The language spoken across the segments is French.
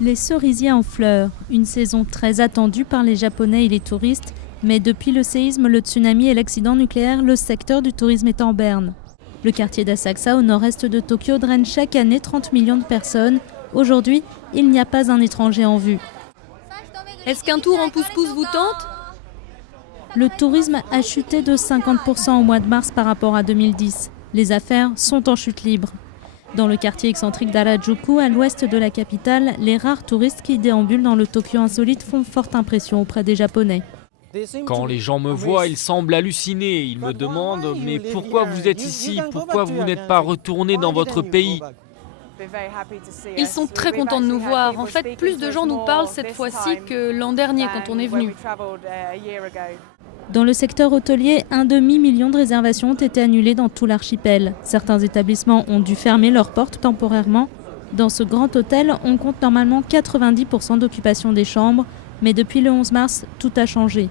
Les cerisiers en fleurs, une saison très attendue par les Japonais et les touristes, mais depuis le séisme, le tsunami et l'accident nucléaire, le secteur du tourisme est en berne. Le quartier d'Asakusa, au nord-est de Tokyo, draine chaque année 30 millions de personnes. Aujourd'hui, il n'y a pas un étranger en vue. Est-ce qu'un tour en pousse-pousse vous tente? Le tourisme a chuté de 50% au mois de mars par rapport à 2010. Les affaires sont en chute libre. Dans le quartier excentrique d'Harajuku, à l'ouest de la capitale, les rares touristes qui déambulent dans le Tokyo insolite font forte impression auprès des Japonais. Quand les gens me voient, ils semblent hallucinés. Ils me demandent « Mais pourquoi vous êtes ici? Pourquoi vous n'êtes pas retourné dans votre pays ?» Ils sont très contents de nous voir. En fait, plus de gens nous parlent cette fois-ci que l'an dernier quand on est venu. Dans le secteur hôtelier, un demi-million de réservations ont été annulées dans tout l'archipel. Certains établissements ont dû fermer leurs portes temporairement. Dans ce grand hôtel, on compte normalement 90% d'occupation des chambres. Mais depuis le 11 mars, tout a changé.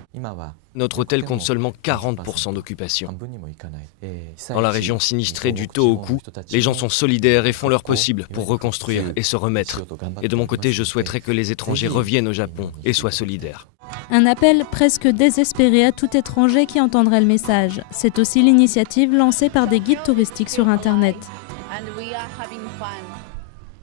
Notre hôtel compte seulement 40% d'occupation. Dans la région sinistrée du Tohoku, les gens sont solidaires et font leur possible pour reconstruire et se remettre. Et de mon côté, je souhaiterais que les étrangers reviennent au Japon et soient solidaires. Un appel presque désespéré à tout étranger qui entendrait le message. C'est aussi l'initiative lancée par des guides touristiques sur Internet.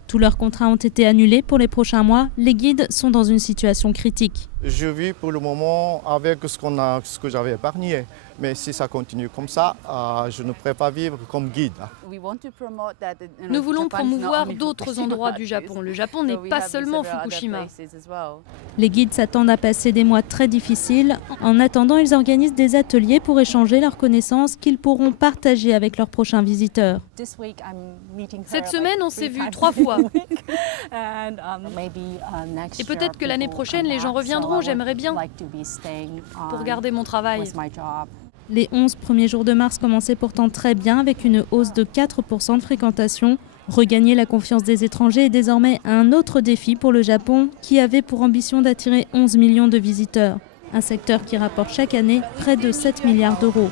Tous leurs contrats ont été annulés pour les prochains mois. Les guides sont dans une situation critique. Je vis pour le moment avec ce que j'avais épargné. Mais si ça continue comme ça, je ne pourrai pas vivre comme guide. Nous voulons promouvoir d'autres endroits du Japon. Le Japon n'est pas seulement Fukushima. Les guides s'attendent à passer des mois très difficiles. En attendant, ils organisent des ateliers pour échanger leurs connaissances qu'ils pourront partager avec leurs prochains visiteurs. Cette semaine, on s'est vu 3 fois. Et peut-être que l'année prochaine, les gens reviendront. J'aimerais bien pour garder mon travail. Les 11 premiers jours de mars commençaient pourtant très bien avec une hausse de 4% de fréquentation. Regagner la confiance des étrangers est désormais un autre défi pour le Japon qui avait pour ambition d'attirer 11 millions de visiteurs. Un secteur qui rapporte chaque année près de 7 milliards d'euros.